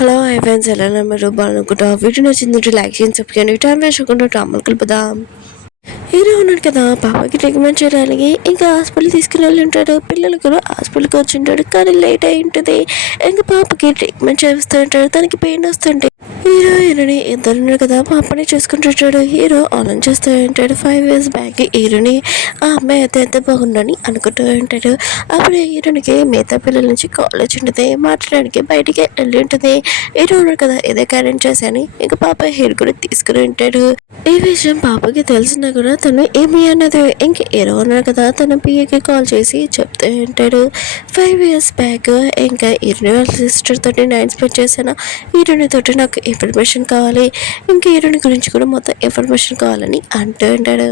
Hello hi friends, ఎలా మీరు బాగునుకుంటా video నచ్చిందంటే లైక్ చేయండి, సబ్స్క్రైబ్ చేయండి, టైం వేసుకుంటూ డ్రామాలు కలుపుదాం. హీరో ఉన్నాడు కదా, పాపకి ట్రీట్మెంట్ చేయడానికి ఇంకా హాస్పిటల్ తీసుకుని వెళ్ళి ఉంటాడు. పిల్లలు కూడా హాస్పిటల్కి వచ్చి ఉంటాడు, కానీ లేట్ అయి ఉంటుంది. ఇంకా పాపకి ట్రీట్మెంట్ చేస్తూ ఉంటాడు, తనకి పెయిన్ వస్తుంటే హీరో హీరోని ఇద్దరు ఉన్నాడు కదా, పాపని చూసుకుంటుంటాడు. హీరో ఆలోచన చేస్తూ ఉంటాడు. 5 years బ్యాక్ హీరోని ఆ అమ్మాయి అయితే ఎంత బాగుందని అనుకుంటూ ఉంటాడు. అప్పుడు హీరోనికి మిగతా పిల్లల నుంచి కాలేజ్ ఉంటుంది, మాట్లాడడానికి బయటికి వెళ్ళి ఉంటుంది. హీరో ఉన్నాడు కదా, ఏదో క్యారెంట్ చేశాను ఇంకా పాప హీరో కూడా తీసుకుని ఉంటాడు. ఈ విషయం పాపకి తెలిసినా కూడా తను ఏమి అన్నది. ఇంక హీరో ఉన్నాడు కదా, తన పిఏకి కాల్ చేసి చెప్తూ ఉంటాడు. 5 years బ్యాక్ ఇంకా హీరోని వాళ్ళ సిస్టర్ తోటి నైట్ స్పెండ్ చేశాను. హీరోని తోటి నాకు ఇన్ఫర్మేషన్ కావాలి, ఇంకా హీరోని గురించి కూడా మొత్తం ఇన్ఫర్మేషన్ కావాలని అంటూ ఉంటాడు.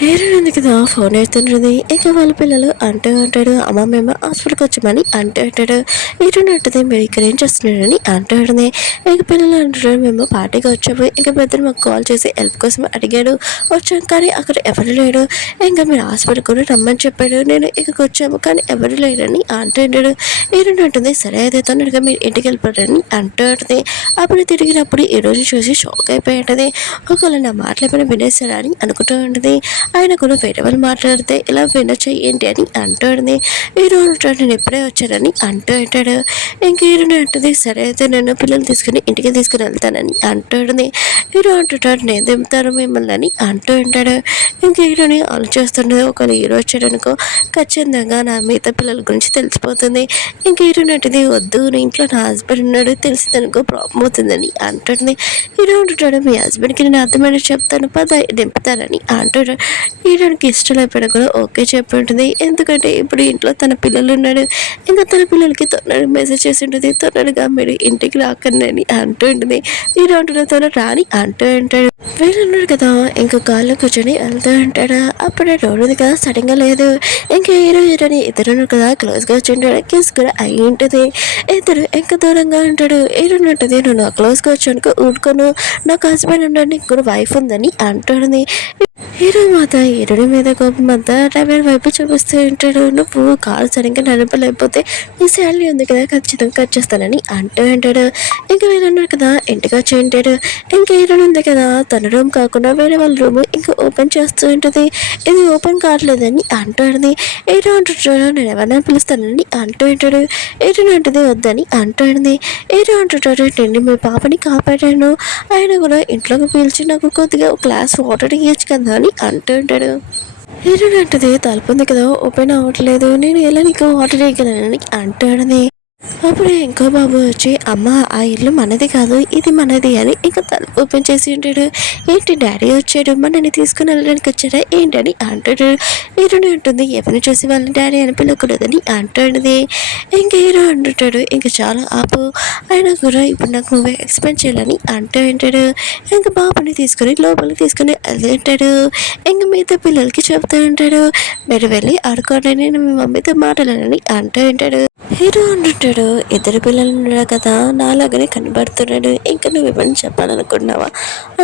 హీరోయిన్ ఉంది కదా, ఫోన్ ఎత్తుంటుంది. ఇక వాళ్ళ పిల్లలు అంటూ ఉంటాడు, అమ్మ మేము హాస్పిటల్కి వచ్చామని అంటూ ఉంటాడు. హీరోయిన్ అంటుంది, మీరు ఇక్కడ ఏం చేస్తున్నారని అంటూ ఉంటుంది. ఇక పిల్లలు అంటున్నారు, మేము పార్టీకి వచ్చాము. ఇంకా పెద్దలు మాకు కాల్ చేసి హెల్ప్ కోసం అడిగాడు, వచ్చాం కానీ అక్కడ ఎవరు లేడు. ఇంకా మీరు హాస్పిటల్ కూడా రమ్మని చెప్పాడు, నేను ఇక్కడికి వచ్చాము కానీ ఎవరు లేరని అంటూ ఉంటాడు. హీరోయిన్ అంటుంది, సరే అయితే తొందరగా మీరు ఇంటికి వెళ్ళిపోతారని అంటూ ఉంటుంది. అప్పుడు తిరిగినప్పుడు ఈ రోజు చూసి షాక్ అయిపోయి ఉంటుంది. ఒకవేళ నా మాటలు ఏమైనా వినేస్తారా అని అనుకుంటూ ఉంటుంది. ఆయన కూడా వేరే వాళ్ళు మాట్లాడితే ఇలా వినొచ్చు ఏంటి అని అంటుంది. హీరోయిన్ నేను ఎప్పుడే వచ్చానని అంటూ ఉంటాడు. ఇంక హీరోయిన్ అంటుంది, సరే అయితే నేను పిల్లలు తీసుకుని ఇంటికి తీసుకుని వెళ్తానని అంటుంది. హీరో అంటుంటాడు, నేను దింపుతాను మిమ్మల్ని అని అంటూ ఉంటాడు. ఇంక హీరోని ఆలోచిస్తుండే, ఒకవేళ హీరో వచ్చాడనుకో ఖచ్చితంగా నా మిగతా పిల్లల గురించి తెలిసిపోతుంది. ఇంక హీరోయిన్ అంటుంది, వద్దు నీ ఇంట్లో నా హస్బెండ్ ఉన్నాడు, తెలిసిందనుకో ప్రాబ్లం అవుతుందని అంటుంది. హీరో అంటుంటాడు, మీ హస్బెండ్కి నేను అర్థమైనా చెప్తాను పద దింపుతానని అంటాడు. హీరోనికి ఇష్టం లేకపోయినా కూడా ఓకే చెప్పి ఉంటుంది. ఎందుకంటే ఇప్పుడు ఇంట్లో తన పిల్లలు ఉన్నాడు, ఇంకా తన పిల్లలకి తొందరగా మెసేజ్ చేసి ఉంటుంది, తొందరగా మీరు ఇంటికి రాకండి అని అంటూ ఉంటుంది. హీరో అంటున్న తొందర రాని అంటూ ఉంటాడు. వీళ్ళు ఉన్నాడు కదా, ఇంకా కాళ్ళు కూర్చొని వెళ్తూ ఉంటాడు. అప్పుడే డోర్ ఉంది కదా, సడన్గా లేదు. ఇంకా హీరో హీరోని ఇద్దరు కదా క్లోజ్గా వచ్చి ఉంటాడు, కిస్ కూడా అయి ఉంటుంది. ఇద్దరు ఇంకా దూరంగా ఉంటాడు. హీరోని ఉంటుంది, నువ్వు నా క్లోజ్గా వచ్చానుకో ఊరుకోను, నాకు హస్బెండ్ ఉన్నాడు, నీకు కూడా వైఫ్ ఉందని అంటుంది. హీరో మాత హీరోని మీద కోపం అంతా డ్రైవర్ వైపు చూపిస్తూ ఉంటాడు. నువ్వు కారు సరిగ్గా నడపలేకపోతే ఈ శాలరీ ఉంది కదా ఖచ్చితంగా కట్ చేస్తానని అంటూ ఉంటాడు. ఇంకా వీళ్ళన్నారు కదా ఇంటికి వచ్చి ఉంటాడు. ఇంకా హీరోని ఉంది కదా, తన రూమ్ కాకుండా వేరే వాళ్ళ రూమ్ ఇంకా ఓపెన్ చేస్తూ ఉంటుంది. ఇది ఓపెన్ కావట్లేదని అంటుంది. హీరో అంటుంటాడు, నేను ఎవరైనా పిలుస్తానని అంటూ ఉంటాడు. హీరోని అంటుంది వద్దని అంటుంది. హీరో అంటుంటాడు, నేను మీ పాపని కాపాడాను, ఆయన కూడా ఇంట్లోకి పిలిచి నాకు కొద్దిగా గ్లాస్ వాటర్ ఇవ్వచ్చు కదా అని అంటూ ఉంటాడు. హీరోయిన్ అంటది, తలుపు ఉంది కదా ఓపెన్ అవ్వట్లేదు, నేను ఎలా నీకు వాటర్ ఇవ్వగలనని అంటాడని. అప్పుడు ఇంకో బాబు వచ్చి, అమ్మ ఆ ఇల్లు మనది కాదు ఇది మనది అని ఇంకా తలుపు ఓపెన్ చేసి ఉంటాడు. ఏంటి డాడీ వచ్చాడు, మనని తీసుకుని వెళ్ళడానికి వచ్చాడా ఏంటని అంటాడు. హీరోని ఉంటుంది, ఎవరిని చూసి వాళ్ళని డాడీ అని పిలవకూడదని అంటాడు. ఇంకా హీరో అంటుంటాడు, ఇంకా చాలా ఆపు, అయినా కూడా ఇప్పుడు నాకు నువ్వే ఎక్స్ప్లెయిన్ చేయాలని అంటూ ఉంటాడు. ఇంకా బాబుని తీసుకుని లోపలికి తీసుకుని వెళ్తాడు. ఇంకా మిగతా పిల్లలకి చెప్తూ ఉంటాడు, మీరు వెళ్ళి ఆడుకోండి, నేను మీ మమ్మీతో మాట్లాడాలని అంటూ ఉంటాడు. హీరో అంటుంటాడు, ఇద్దరు పిల్లలు ఉన్నాడు కదా నాలాగనే కనబడుతున్నాడు, ఇంకా నువ్వు ఏమని చెప్పాలనుకున్నావా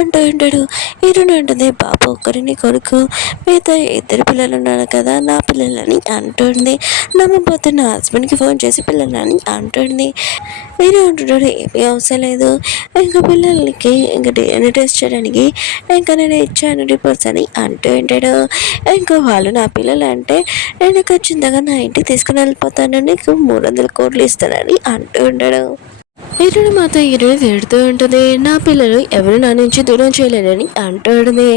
అంటూ ఉంటాడు. హీరోని అంటుంది, బాబు ఒక్కరిని కొడుకు, మిగతా ఇద్దరు పిల్లలు ఉన్నాడు కదా నా పిల్లలని అంటుంది. నమ్మకపోతే నా హస్బెండ్కి ఫోన్ చేసి పిల్లలని అంటుంది. హీరో అంటుంటాడు, ఏమీ అవసరం లేదు, ఇంకా పిల్లలకి ఇంకా డిఎన్ఏ టెస్ట్ చేయడానికి ఇంకా నేను ఇచ్చాను రిపోర్ట్స్ అని అంటూ ఉంటాడు. ఇంకా వాళ్ళు నా పిల్లలు అంటే నేను ఖచ్చితంగా నా ఇంటికి తీసుకుని వెళ్ళిపోతాను, నీకు 300 కోట్లు ఇస్తానని అంటూ ఉంటాడు. హీరోని మాత్రం హీరోని తిడుతూ ఉంటుంది, నా పిల్లలు ఎవరు నా నుంచి దూరం చేయలేరని అంటుంది.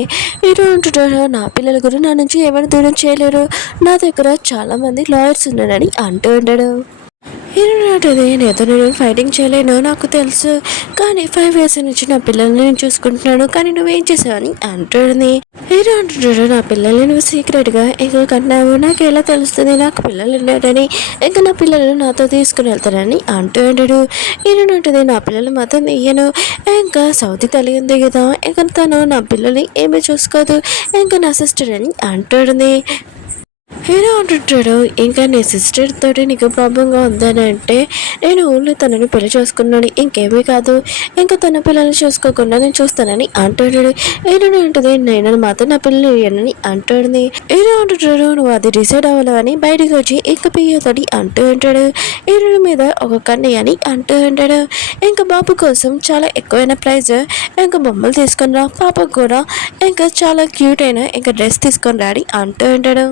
హీరో అంటుంటాడు, నా పిల్లలు కూడా నా నుంచి ఎవరు దూరం చేయలేరు, నా దగ్గర చాలా మంది లాయర్స్ ఉన్నారని అంటూ ఉంటాడు. హీరోయిన్ అంటుంది, నేను ఫైటింగ్ చేయలేను నాకు తెలుసు, కానీ 5 years నుంచి నా పిల్లల్ని నేను చూసుకుంటున్నాను, కానీ నువ్వేం చేసావని అంటుంది. హీరో అంటుంటాడు, నా పిల్లల్ని నువ్వు సీక్రెట్గా ఇంకా కన్నావు, నాకు ఎలా తెలుస్తుంది నాకు పిల్లలు ఉన్నాడని, ఇంకా నా పిల్లలు నాతో తీసుకుని వెళ్తారని అంటూ ఉంటాడు. హీరోయిన్ అంటుంది, నా పిల్లలు మాత్రం ఇయ్యను, ఇంకా సౌతి తల్లి ఉంది కదా, ఇంకా తను నా పిల్లల్ని ఏమీ చూసుకోదు, ఇంకా నా సిస్టర్ అని అంటుంది. హీరో అంటుంటాడు, ఇంకా నీ సిస్టర్ తోటి నీకు ప్రాబ్లంగా ఉందని అంటే నేను ఓన్లీ తనని పెళ్లి చేసుకున్నాను, ఇంకేమీ కాదు, ఇంకా తన పిల్లల్ని చూసుకోకుండా నేను చూస్తానని అంటాడు. హీరోని అంటుంది, నేను మాత్రం నా పిల్లలు ఇయ్యనని అంటాడు. హీరో అంటుంటాడు, నువ్వు అది డిసైడ్ అవ్వాలని బయటకు వచ్చి ఇంకా పియ్యతోటి అంటూ ఉంటాడు. హీరోని మీద ఒక కన్నయ్య అని అంటూ ఉంటాడు. ఇంకా బాబు కోసం చాలా ఎక్కువైన ప్రైజ్ ఇంకా బొమ్మలు తీసుకొని రా, పాపకు కూడా ఇంకా చాలా క్యూట్ అయిన ఇంకా డ్రెస్ తీసుకొని రాడి అంటూ ఉంటాడు.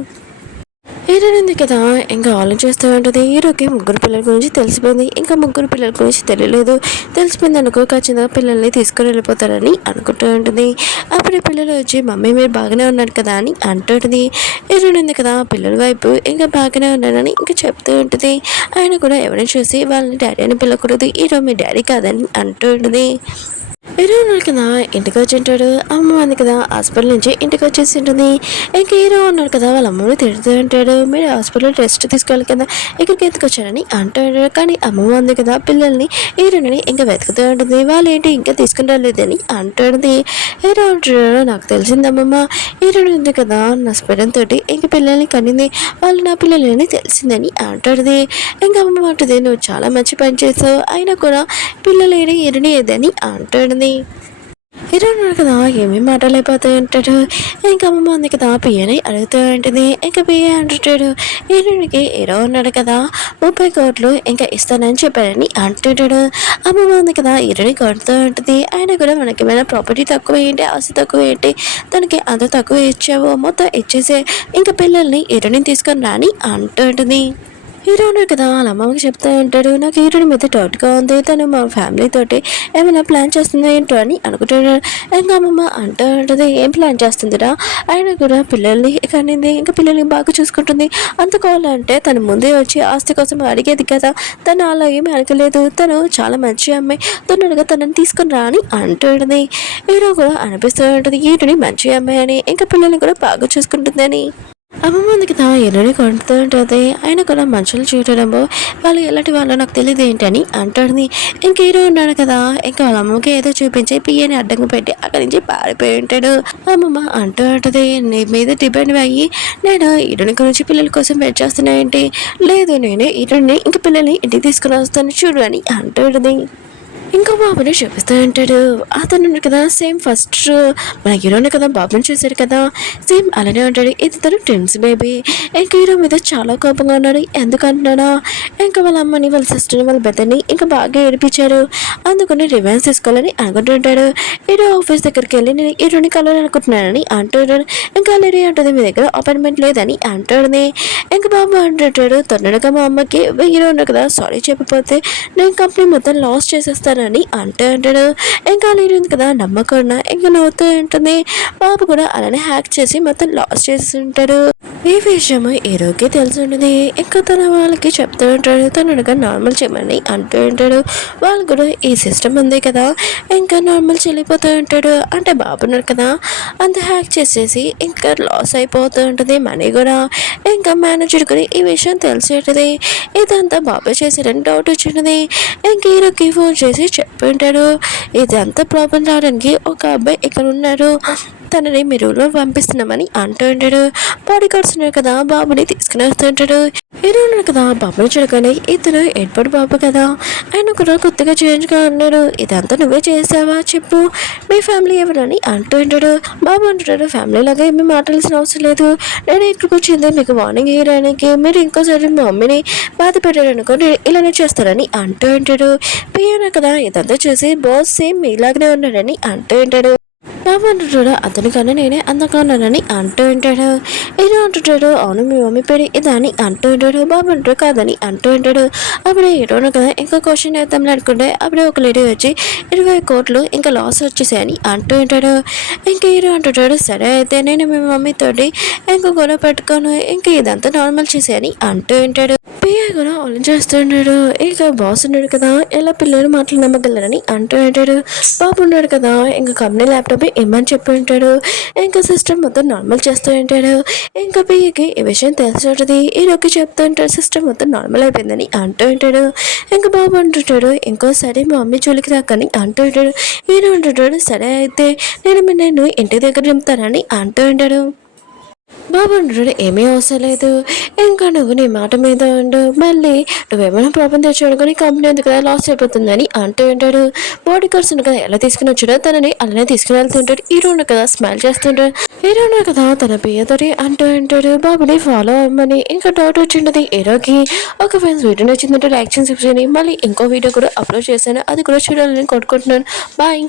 హీరోయిన్ ఉంది కదా, ఇంకా ఆలోచిస్తూ ఉంటుంది. హీరోకి ముగ్గురు పిల్లల గురించి తెలిసిపోయింది, ఇంకా ముగ్గురు పిల్లల గురించి తెలియలేదు. తెలిసిపోయింది అనుకో ఖచ్చితంగా పిల్లల్ని తీసుకొని వెళ్ళిపోతారని అనుకుంటూ ఉంటుంది. అప్పుడు పిల్లలు వచ్చి మమ్మీ మీరు బాగానే ఉన్నారు కదా అని అంటుంటుంది. హీరోయిన్ ఉంది కదా, పిల్లల వైపు ఇంకా బాగానే ఉన్నానని ఇంకా చెప్తూ ఉంటుంది. ఆయన కూడా ఎవరిని చూసి వాళ్ళని డాడీ అని పిల్లకూడదు, హీరో మీ డాడీ కాదని అంటూ ఉంటుంది. హీరో ఉన్నాడు కదా, ఇంటికి వచ్చి ఉంటాడు. అమ్మ ఉంది కదా, హాస్పిటల్ నుంచి ఇంటికి వచ్చేసి ఉంటుంది. ఇంకా హీరో ఉన్నాడు కదా, వాళ్ళ అమ్మని తిడుతూ ఉంటాడు. మీరు హాస్పిటల్ టెస్ట్ తీసుకోవాలి కదా, ఇక్కడికి ఎత్తుకొచ్చారని అంటాడు. కానీ అమ్మమ్మ ఉంది కదా, పిల్లల్ని హీరోని ఇంకా వెతుకుతూ ఉంటుంది. వాళ్ళు ఏంటి ఇంకా తీసుకుని రాలేదని అంటుంది. హీరో అంటాడు, నాకు తెలిసింది అమ్మమ్మ, హీరోని ఉంది కదా నా స్పెడం తోటి ఇంక పిల్లల్ని కనింది, వాళ్ళు నా పిల్లలని తెలిసిందని అంటాడు. ఇంకా అమ్మమ్మ అంటుంది, నువ్వు చాలా మంచి పని చేసావు, అయినా కూడా పిల్లలేని హీరోని ఏదని అంటాడు. హీరో ఉన్నాడు కదా, ఏమేమి మాట్లాడలేకపోతాయి అంటాడు. ఇంకా అమ్మమ్మ ఉంది కదా, పియ్యని అడుగుతూ ఉంటుంది. ఇంకా పియ్య అంటుంటాడు, హీరోనికి హీరో ఉన్నాడు కదా 30 కోట్లు ఇంకా ఇస్తానని చెప్పాడని అంటుంటాడు. అమ్మమ్మ ఉంది కదా, హీరోని కొడుతూ ఉంటుంది. ఆయన కూడా మనకి ఏమైనా ప్రాపర్టీ తక్కువ ఏంటి, ఆస్తి తక్కువ ఏంటి, తనకి అంత తక్కువ ఇచ్చావు, మొత్తం ఇచ్చేసే, ఇంకా పిల్లల్ని హీరోని తీసుకొని రాని అంటుంటుంది. హీరో ఉన్నాడు కదా, వాళ్ళ అమ్మమ్మకి చెప్తా ఉంటాడు, నాకు హీరోని మీద డౌట్గా ఉంది, తను మా ఫ్యామిలీ తోటి ఏమైనా ప్లాన్ చేస్తుందో ఏంటో అని అనుకుంటాడు. ఇంకా అమ్మమ్మ అంటూ ఉంటుంది, ఏం ప్లాన్ చేస్తుందిరా, ఆయన కూడా పిల్లల్ని కనింది, ఇంకా పిల్లల్ని బాగా చూసుకుంటుంది, అంత కావాలంటే తను ముందే వచ్చి ఆస్తి కోసం అడిగేది కదా, తను అలా ఏమీ అడగలేదు, తను చాలా మంచి అమ్మాయి, తొందరగా తనని తీసుకుని రా అని అంటుంది. హీరో కూడా అనిపిస్తూ ఉంటుంది, హీరోని మంచి అమ్మాయి అని, ఇంకా పిల్లల్ని కూడా బాగా చూసుకుంటుందని. అమ్మమ్మ ఉంది కదా, ఎన్నోని కొంటూ ఉంటుంది. ఆయన కూడా మనుషులు చూడడము వాళ్ళు ఎలాంటి వాళ్ళు నాకు తెలియదు ఏంటని అంటుంది. ఇంక హీరో ఉన్నాడు కదా, ఇంకా వాళ్ళ అమ్మకి ఏదో చూపించి పియ్యని అడ్డంగా పెట్టి అక్కడి నుంచి పారిపోయి ఉంటాడు. అమ్మమ్మ అంటూ ఉంటుంది, నీ మీద డిపెండ్ అయ్యి నేను హీరోని గురించి పిల్లల కోసం వెయిట్ చేస్తున్నా ఏంటి, లేదు నేనే హీరోని ఇంక పిల్లల్ని ఇంటికి తీసుకుని వస్తాను చూడు అని అంటుంది. ఇంకో బాబుని చూపిస్తూ ఉంటాడు. అతను కదా సేమ్ ఫస్ట్ మన హీరోని కదా బాబుని చూశాడు కదా, సేమ్ అలానే ఉంటాడు. ఇది తను ట్విన్స్ బేబీ. ఇంకా హీరో మీద చాలా కోపంగా ఉన్నాడు. ఎందుకంటున్నాడా, ఇంకా వాళ్ళ అమ్మని వాళ్ళ సిస్టర్ని వాళ్ళ బ్రదర్ని ఇంకా బాగా ఏడిపించారు, అందుకని రివెంజ్ తీసుకోవాలని అనుకుంటుంటాడు. హీరో ఆఫీస్ దగ్గరికి వెళ్ళి నేను హీరోని కలవాలనుకుంటున్నానని అంటుంటాడు. ఇంకా ఆల్రెడీ అంటుంది మీ దగ్గర అపాయింట్మెంట్ లేదని అంటుంది. ఇంకా బాబు అంటుంటాడు, తొందరగా మా అమ్మకి హీరో ఉన్నాడు కదా సారీ చెప్పిపోతే నేను కంపెనీ మొత్తం లాస్ చేసేస్తాను అని అంటాడు. ఇంకా లేదు కదా నమ్మకుండా ఇంకా నవ్వుతూ ఉంటుంది. బాబు కూడా అలానే హ్యాక్ చేసి మొత్తం లాస్ చేసి ఉంటాడు. ఈ విషయం హీరోకి తెలిసి ఉంటుంది. ఇంకా తన వాళ్ళకి చెప్తూ ఉంటాడు, తనగా నార్మల్ చేయమని అంటూ ఉంటాడు. వాళ్ళు కూడా ఈ సిస్టమ్ ఉంది కదా ఇంకా నార్మల్ చెల్లిపోతూ ఉంటాడు. అంటే బాబున్నాడు కదా అంత హ్యాక్ చేసేసి ఇంకా లాస్ అయిపోతూ ఉంటుంది మనీ కూడా. ఇంకా మేనేజర్ కూడా ఈ విషయం తెలిసి ఉంటుంది. ఇదంతా బాబు చేశారని డౌట్ వచ్చినది. ఇంక హీరోకి ఫోన్ చేసి చెప్పి ఉంటాడు, ఇదంతా ప్రాబ్లం రావడానికి ఒక అబ్బాయి ఇక్కడ ఉన్నాడు, తనని మీ రూమ్లో పంపిస్తున్నామని అంటూ ఉంటాడు. బాడీ గార్డ్స్ ఉన్నారు కదా బాబుని తీసుకుని వస్తూ ఉంటాడు. హీరో ఉన్నాడు కదా బాబుని చూడగానే ఇతను ఎడ్వర్డ్ బాబు కదా, ఆయన కూడా కొత్తగా చేంజ్గా ఉన్నాడు, ఇదంతా నువ్వే చేసావా చెప్పు, మీ ఫ్యామిలీ ఎవరని అంటూ ఉంటాడు. బాబు అంటున్నాడు, ఫ్యామిలీ లాగా ఏమీ మాట్లాడాల్సిన అవసరం లేదు, నేను ఇక్కడికి వచ్చింది మీకు వార్నింగ్ ఇవ్వడానికి, మీరు ఇంకోసారి మా మమ్మీని బాధ పెట్టారు అనుకోండి ఇలానే చేస్తారని అంటూ ఉంటాడు. పియ్యను కదా ఇదంతా చూసి బాస్ సేమ్ ఇలాగనే ఉన్నాడని అంటూ ఉంటాడు. బాబు అంటుంటాడు, అతనికన్నా నేనే అందంగా ఉన్నానని అంటూ ఉంటాడు. హీరో అంటుంటాడు, అవును మీ మమ్మీ పేరు ఇదా అని అంటూ ఉంటాడు. బాబు అంటాడు కాదని అంటూ ఉంటాడు. అప్పుడే హీరోను కదా ఇంకా క్వశ్చన్ వేద్దాంలే అనుకుంటే అప్పుడే ఒక లేడీ వచ్చి 20 కోట్లు ఇంకా లాస్ వచ్చేసాయని అంటూ ఉంటాడు. ఇంకా హీరో అంటుంటాడు, సరే అయితే నేను మీ మమ్మీతోటి ఇంకా గొడవ పెట్టుకోను, ఇంకా ఇదంతా నార్మల్ చేసేయని అంటూ ఉంటాడు. పిఐ కూడా ఆలోచిస్తున్నాడు. ఇక బాస్ ఉన్నాడు కదా ఎలా పిల్లలు మాటలు నమ్మగలరని అంటూ ఉంటాడు. బాబు ఉన్నాడు కదా ఇంకా కంపెనీ ల్యాప్టాప్ ఇమ్మని చెప్పి ఉంటాడు. ఇంకా సిస్టమ్ మొత్తం నార్మల్ చేస్తూ ఉంటాడు. ఇంకా పిఐకి ఈ విషయం తెలిసి ఉంటుంది. ఈరోజు చెప్తూ ఉంటాడు సిస్టమ్ మొత్తం నార్మల్ అయిపోయిందని అంటూ ఉంటాడు. ఇంకా బాబు అంటుంటాడు, ఇంకోసారి మా మమ్మీ జోలికి రాకని అంటూ ఉంటాడు. ఈయన అంటుంటాడు, సరే అయితే నేను ఇంటి దగ్గర చెప్తానని అంటూ ఉంటాడు. బాబు అంటాడు, ఏమీ అవసరం లేదు, ఇంకా నువ్వు నీ మాట మీద ఉండు, మళ్ళీ నువ్వేమైనా ప్రాబ్లం తెచ్చాడు కానీ కంపెనీ ఎందుకు కదా లాస్ అయిపోతుందని అంటూ ఉంటాడు. బాడీ కార్డ్స్ ఉంది కదా ఎలా తీసుకుని వచ్చాడో తనని అలానే తీసుకుని వెళ్తుంటాడు. హీరో ఉన్న కదా స్మైల్ చేస్తుంటాడు. హీరో ఉన్న కదా తన పియ్యతోటి అంటూ ఉంటాడు బాబుని ఫాలో అవ్వమని. ఇంకా డౌట్ వచ్చింటది హీరోకి. ఒక ఫ్రెండ్స్ వీడియో నచ్చిందంటే లైక్ చేసి మళ్ళీ ఇంకో వీడియో కూడా అప్లోడ్ చేశాను, అది కూడా చూడాలని కోరుకుంటున్నాను. బాయ్.